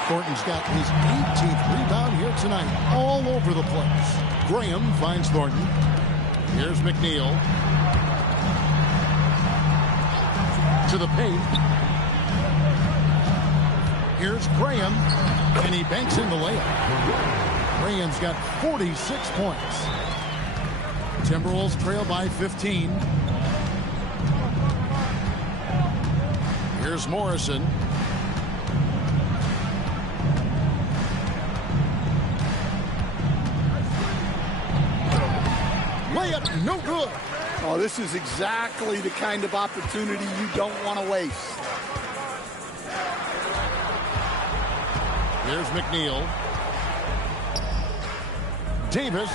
Thornton's got his 18th rebound here tonight. All over the place. Graham finds Thornton. Here's McNeil. To the paint. Here's Graham. And he banks in the layup. Graham's got 46 points. Timberwolves trail by 15. Here's Morrison. layup, no good. Oh, this is exactly the kind of opportunity you don't want to waste. Here's McNeil. Davis.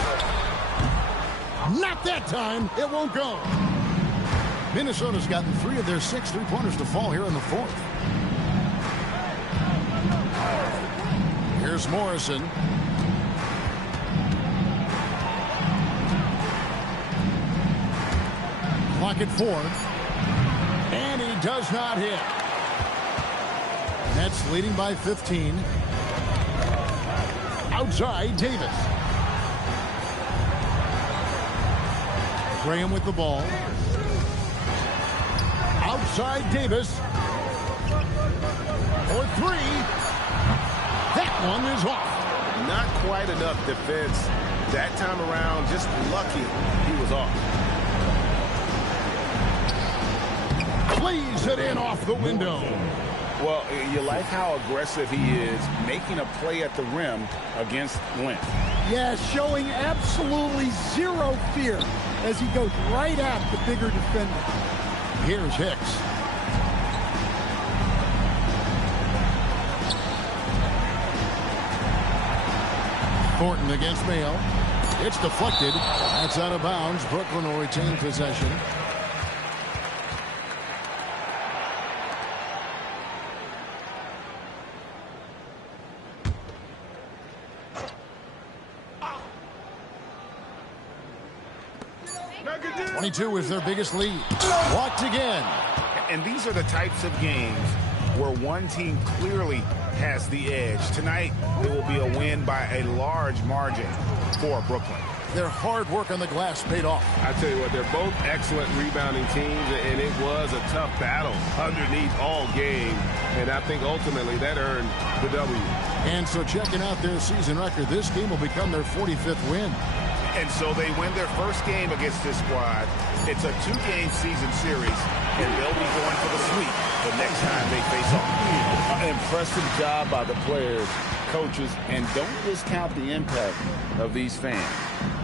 Not that time. It won't go. Minnesota's gotten 3 of their 6 3-pointers to fall here in the 4th. Here's Morrison. Clock at 4. And he does not hit. Nets leading by 15. Outside, Davis. Graham with the ball. Outside, Davis. For 3. That one is off. Not quite enough defense that time around. Just lucky he was off. Plays it in off the window. Well, you like how aggressive he is, making a play at the rim against length. Yeah, showing absolutely zero fear as he goes right at the bigger defender. Here's Hicks. Thornton against Mayo. It's deflected. That's out of bounds. Brooklyn will retain possession. .22 is their biggest lead. Walked again. And these are the types of games where one team clearly has the edge. Tonight, it will be a win by a large margin for Brooklyn. Their hard work on the glass paid off. I tell you what, they're both excellent rebounding teams, and it was a tough battle underneath all game. And I think ultimately that earned the W. And so checking out their season record, this game will become their 45th win. And so they win their first game against this squad. It's a 2-game season series, and they'll be going for the sweep the next time they face off. Impressive job by the players, coaches, and don't discount the impact of these fans.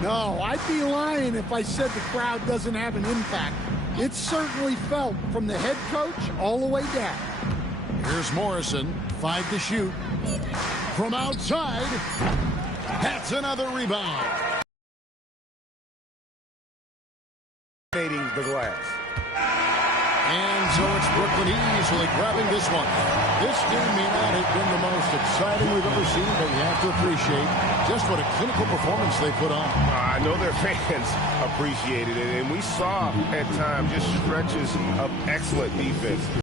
No, I'd be lying if I said the crowd doesn't have an impact. It's certainly felt from the head coach all the way down. Here's Morrison, 5 to shoot. From outside, that's another rebound. The glass. And so it's Brooklyn easily grabbing this one. This game may not have been the most exciting we've ever seen, but you have to appreciate just what a clinical performance they put on. I know their fans appreciated it, and we saw at times just stretches of excellent defense.